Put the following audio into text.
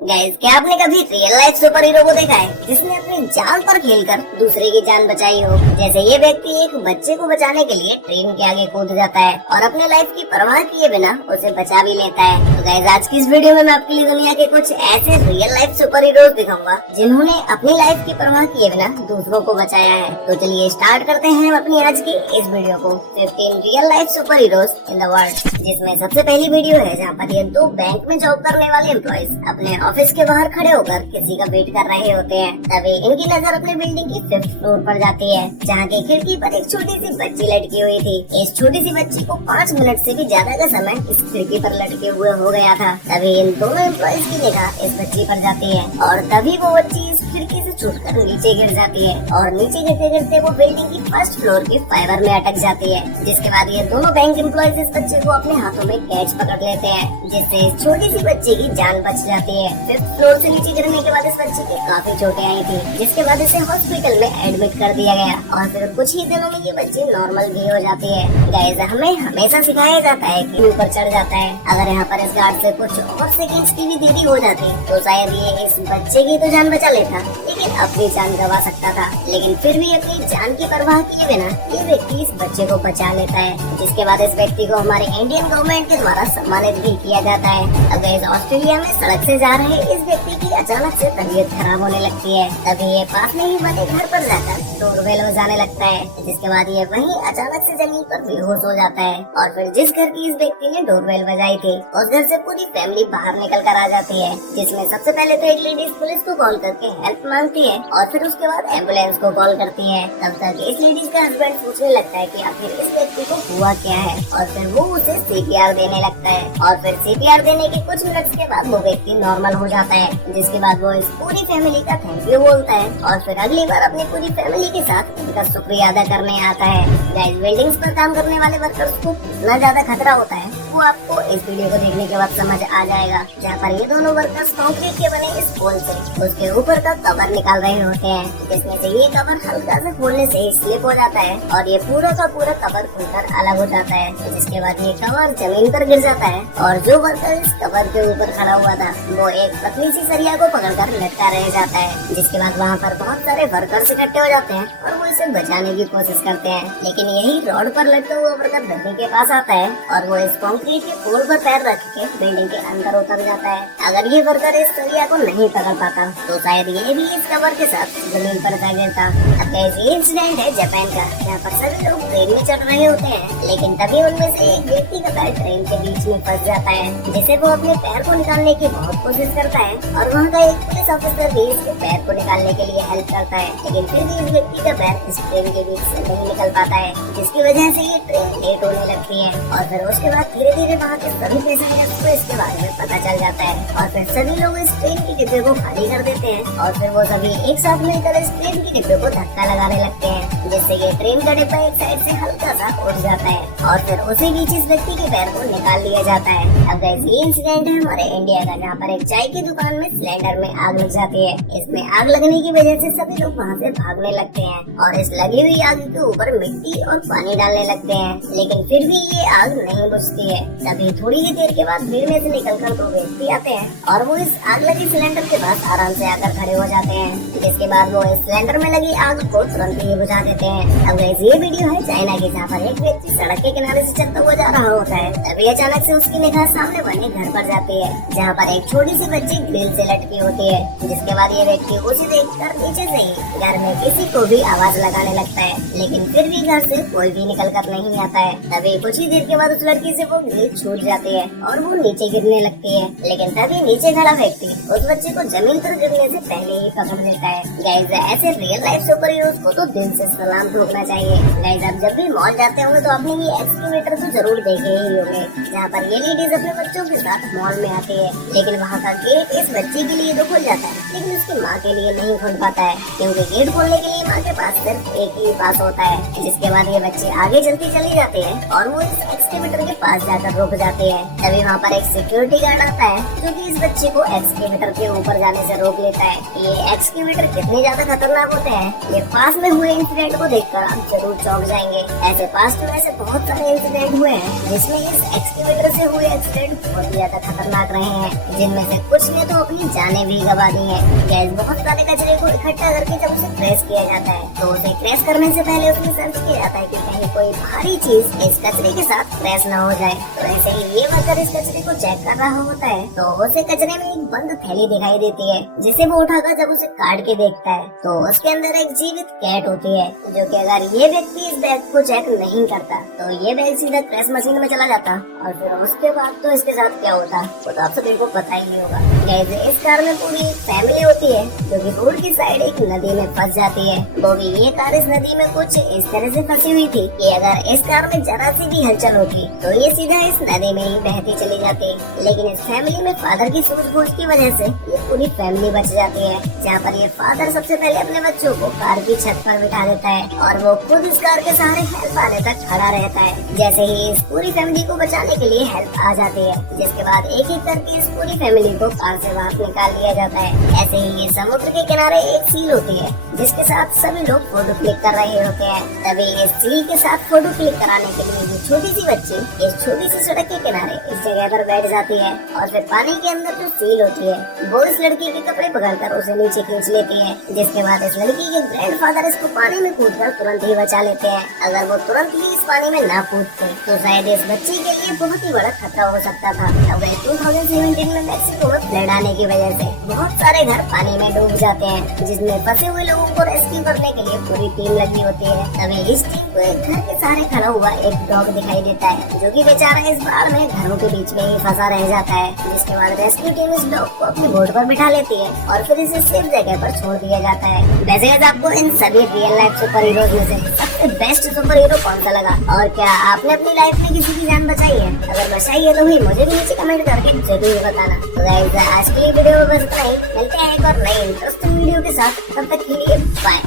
Guys, क्या आपने कभी रियल लाइफ सुपर हीरो को देखा है जिसने अपनी जान पर खेलकर दूसरे की जान बचाई हो? जैसे ये व्यक्ति एक बच्चे को बचाने के लिए ट्रेन के आगे कूद जाता है और अपने लाइफ की परवाह किए बिना उसे बचा भी लेता है। तो गाइस, आज की इस वीडियो में मैं आपके लिए दुनिया के कुछ ऐसे रियल लाइफ सुपर हीरोज दिखाऊंगा जिन्होंने अपनी लाइफ की परवाह किए बिना दूसरों को बचाया है। तो चलिए स्टार्ट करते हैं अपनी आज की इस वीडियो को। 15 real life super heroes in the world, जिसमें सबसे पहली वीडियो है जहाँ पर ये दो बैंक में जॉब करने वाले एम्प्लॉइज अपने ऑफिस के बाहर खड़े होकर किसी का वेट कर रहे होते हैं। तभी इनकी नजर अपने बिल्डिंग की 5th फ्लोर पर जाती है, जहाँ की खिड़की पर एक छोटी सी बच्ची लटकी हुई थी। इस छोटी सी बच्ची को 5 मिनट से भी ज्यादा का समय इस खिड़की पर लटके हुए हो गया था। तभी इन दोनों एम्प्लॉइज की निगाह इस बच्ची पर जाती है और तभी वो बच्ची इस खिड़की से छूटकर नीचे गिर जाती है और नीचे गिरते गिरते वो बिल्डिंग की 1st फ्लोर की फाइबर में अटक जाती है। जिसके बाद ये दोनों बैंक एम्प्लॉइज इस बच्चे को अपने हाथों में कैच पकड़ लेते हैं, जिससे इस छोटी सी बच्ची की जान बच जाती है। 5th फ्लोर से नीचे गिरने के बाद इस बच्ची की काफी चोटें आई थी, जिसके बाद इसे हॉस्पिटल में एडमिट कर दिया गया और फिर कुछ ही दिनों में ये बच्ची नॉर्मल भी हो जाती है। गाइस, हमें हमेशा सिखाया जाता है कि ऊपर चढ़ जाता है। अगर यहाँ पर इस गार्ड से कुछ और सेकंड्स की भी देरी हो जाती तो शायद ये इस बच्चे की तो जान बचा लेता, लेकिन अपनी जान गवा सकता था। लेकिन फिर भी अपनी जान की परवाह किए बिना ये व्यक्ति इस बच्चे को बचा लेता है, जिसके बाद इस व्यक्ति को हमारे इंडियन गवर्नमेंट के द्वारा सम्मानित भी किया जाता है। अब गाइस, ऑस्ट्रेलिया में सड़क से जा रहे इस व्यक्ति की अचानक से तबीयत खराब होने लगती है। तभी ये पास में ही बने घर पर जाकर डोरबेल बजाने लगता है, जिसके बाद ये वहीं अचानक से जमीन पर बेहोश हो जाता है। और फिर जिस घर की इस व्यक्ति ने डोरबेल बजाई थी उस घर से पूरी फैमिली बाहर निकल कर आ जाती है, जिसमें सबसे पहले तो एक लेडीज पुलिस को कॉल करके हेल्प मांगती है और फिर उसके बाद एम्बुलेंस को कॉल करती है। तब तक इस लेडीज का हस्बैंड पूछने लगता है कि आखिर इस व्यक्ति को हुआ क्या है और फिर वो उसे CPR देने लगता है और फिर CPR देने के कुछ मिनट्स के बाद वो व्यक्ति नॉर्मल हो जाता है। जिसके बाद वो इस पूरी फैमिली का थैंक यू बोलता है और फिर अगली बार अपनी पूरी फैमिली के साथ उनका शुक्रिया अदा करने आता है। गाइस, बिल्डिंग्स पर काम करने वाले वर्कर्स को कितना ज्यादा खतरा होता है वो आपको इस वीडियो को देखने के बाद समझ आ जाएगा, जहाँ पर ये दोनों वर्कर्स कंक्रीट के बने इस पोल से उसके ऊपर का कवर निकाल रहे होते हैं, जिसमें से ये कवर हल्का से खोलने से ही स्लिप हो जाता है और ये पूरा का पूरा कवर खुलकर अलग हो जाता है। जिसके बाद ये कवर जमीन पर गिर जाता है और जो वर्कर इस कवर के ऊपर खड़ा हुआ था वो एक पतली सी सरिया को पकड़कर लटका रह जाता है। जिसके बाद वहाँ पर बहुत सारे वर्कर्स इकट्ठे हो जाते हैं और वो इसे बचाने की कोशिश करते हैं, लेकिन यही रॉड पर लटका हुआ वर्कर बिल्डिंग के पास आता है और वो इस कंक्रीट के पोल पर पैर रख के बिल्डिंग के अंदर उतर जाता है। अगर ये वर्कर इस सरिया को नहीं पकड़ पाता तो शायद ये भी इस कवर के साथ जमीन पर जा गिरता। अब ये इंसिडेंट है जापान का, जहाँ पर सभी लोग ट्रेन में चढ़ रहे होते हैं, लेकिन तभी उनमें से एक व्यक्ति का पैर ट्रेन के बीच में फंस जाता है, जिसे वो अपने पैर को निकालने की बहुत कोशिश करता है और वहाँ का एक पुलिस ऑफिसर भी इसके पैर को निकालने के लिए हेल्प करता है, लेकिन फिर भी इस व्यक्ति का पैर इस ट्रेन के बीच से नहीं निकल पाता है, जिसकी वजह से ये ट्रेन लेट होने लगती है। और फिर उसके बाद धीरे धीरे वहाँ के सभी पैसेंजर्स को इसके बारे में पता चल जाता है और फिर सभी लोग इस ट्रेन के डिब्बे को खाली कर देते हैं और फिर वो सभी एक साथ मिलकर इस ट्रेन के डिब्बे को धक्का लगाने लगते हैं, जिससे ये ट्रेन का डिब्बा एक साइड से हल्का सा उठ जाता है और फिर उसी बीच इस व्यक्ति के पैर को निकाल लिया जाता है। अब गाइस, ये इंसिडेंट है हमारे इंडिया का, जहाँ पर एक चाय की दुकान में सिलेंडर में आग लग जाती है। इसमें आग लगने की वजह से सभी लोग वहाँ से भागने लगते हैं और इस लगी हुई आग के ऊपर मिट्टी और पानी डालने लगते हैं, लेकिन फिर भी ये आग नहीं बुझती है। तभी थोड़ी ही देर के बाद भीड़ में से निकलकर 2 व्यक्ति आते हैं और वो इस आग लगी सिलेंडर के पास आराम से आकर खड़े हो जाते हैं, जिसके बाद वो इस सिलेंडर में लगी आग को तुरंत ही बुझा देते हैं। अब गाइस, ये वीडियो है चाइना की, जहाँ पर एक व्यक्ति सड़क के किनारे से चलता हुआ जा रहा होता है। तभी अचानक से उसकी निगाह सामने बने घर पर जाती है, जहाँ पर एक छोटी सी बच्ची ग्रिल से लटकी होती है। जिसके बाद ये व्यक्ति उसे देखकर नीचे से ही घर में किसी को भी आवाज लगाने लगता है, लेकिन फिर भी घर से कोई भी निकल कर नहीं आता है। तभी कुछ ही देर के बाद उस लड़की से वो ग्रिल छूट जाती है और वो नीचे गिरने लगती है, लेकिन तभी नीचे खड़ा व्यक्ति उस बच्चे को जमीन पर गिरने से पहले ही पकड़ लेता है। गाइस, ऐसे रियल लाइफ सुपर हीरोज को तो दिल से सलाम ठोकना चाहिए। गाइस, आप जब भी मॉल जाते होंगे तो आपने ये एक्सकेवेटर तो जरूर देखे ही होंगे, जहाँ पर ये लेडीज अपने बच्चों के साथ मॉल में आती है, लेकिन वहाँ का गेट इस बच्ची के लिए तो खुल जाता है, लेकिन उसकी माँ के लिए नहीं खुल पाता है, क्योंकि गेट खोलने के लिए माँ के पास सिर्फ एक ही पास होता है। जिसके बाद ये बच्चे आगे चलती चली जाती है और वो इस एक्सकेवेटर के पास जाकर रुक जाते हैं। तभी वहाँ पर एक सिक्योरिटी गार्ड आता है, जो कि इस बच्चे को एक्सकेवेटर के ऊपर जाने से रोक लेता है। ये एक्सकेवेटर कितने ज्यादा खतरनाक होते हैं, ये पास में हुए इंसिडेंट को देखकर आप जरूर चौंक जाएंगे। ऐसे पास्ट में ऐसे बहुत सारे इंसिडेंट हुए हैं जिसमें इस एक्सकेवेटर से हुए एक्सीडेंट बहुत ही ज्यादा खतरनाक रहे हैं, जिनमें से कुछ ने तो अपनी जानें भी गंवा दी हैं। गैस बहुत सारे कचरे को इकट्ठा करके जब उसे क्रैश किया जाता है तो उसे क्रैश करने से पहले उसमें सर्च किया जाता है कि कहीं कोई भारी चीज इस कचरे के साथ क्रैश न हो जाए। तो ऐसे ही ये वर्कर इस कचरे को चेक कर रहा होता है तो उसे कचरे में एक बंद थैली दिखाई देती है, जिसे वो उठाकर जब उसे काट के देखता है तो उसके अंदर एक जीवित कैट होती है, जो कि अगर ये व्यक्ति इस बैग को चेक नहीं करता तो ये बैग सीधा क्रैश मशीन में चला जाता और फिर उसके बाद तो इसके साथ क्या होता वो तो आप सभी को पता ही नहीं होगा। जैसे इस कार में पूरी एक फैमिली होती है जो कि रोड की साइड एक नदी में फंस जाती है। वो भी ये कार इस नदी में कुछ इस तरह से फंसी हुई थी कि अगर इस कार में जरा सी भी हलचल होती तो ये सीधा इस नदी में ही बहती चली जाती। लेकिन इस फैमिली में फादर की सूझबूझ की वजह से ये पूरी फैमिली बच जाती है, जहाँ पर ये फादर सबसे पहले अपने बच्चों को कार की छत पर बिठा देता है और वो खुद इस कार के सहारे हेल्प आने तक खड़ा रहता है। जैसे ही इस पूरी फैमिली को बचाने के लिए हेल्प आ जाती है, जिसके बाद एक एक करके इस पूरी फैमिली को कार से बाहर निकाल लिया जाता है। ऐसे ही ये समुद्र के किनारे एक सील होती है जिसके साथ सभी लोग फोटो क्लिक कर रहे होते हैं। तभी इस सील के साथ फोटो क्लिक कराने के लिए ये छोटी सी बच्ची इस छोटी सी सड़क के किनारे इस जगह पर बैठ जाती है और फिर पानी के अंदर जो सील होती है वो इस लड़की के कपड़े पकड़कर उसे नीचे खींच लेती है, जिसके बाद इस लड़की के ग्रैंडफादर इसको पानी में कूदकर तुरंत ही बचा लेते हैं। अगर वो तुरंत ही इस पानी में ना कूदते तो शायद इस बच्ची के लिए बहुत ही बड़ा खतरा हो सकता था। अब 2017 में मैक्सिको में फ्लड आने की वजह से बहुत सारे घर पानी में डूब जाते हैं, जिसमें फंसे हुए लोगों को रेस्क्यू करने के लिए पूरी टीम लगी होती है। तभी इस टीम को एक घर के सहारे खड़ा हुआ एक डॉग दिखाई देता है, जो कि बेचारा इस बाढ़ में घरों के बीच में ही फंसा रह जाता है। जिसके बाद रेस्क्यू टीम इस डॉग को अपनी बोट पर बिठा लेती है और फिर इसे सेफ जगह पर छोड़ दिया जाता है। वैसे आपको इन सभी रियल लाइफ सुपर हीरोज में से सबसे बेस्ट सुपर हीरो कौन सा लगा, और क्या आपने अपनी लाइफ में किसी की जान बचाई है? अगर बचाई है तो भी मुझे भी नीचे कमेंट करके जरूर बताना। तो गाइस आज की वीडियो में बस इतना ही, मिलते हैं एक और नई इंटरेस्टिंग वीडियो के साथ, तब तक के लिए बाय।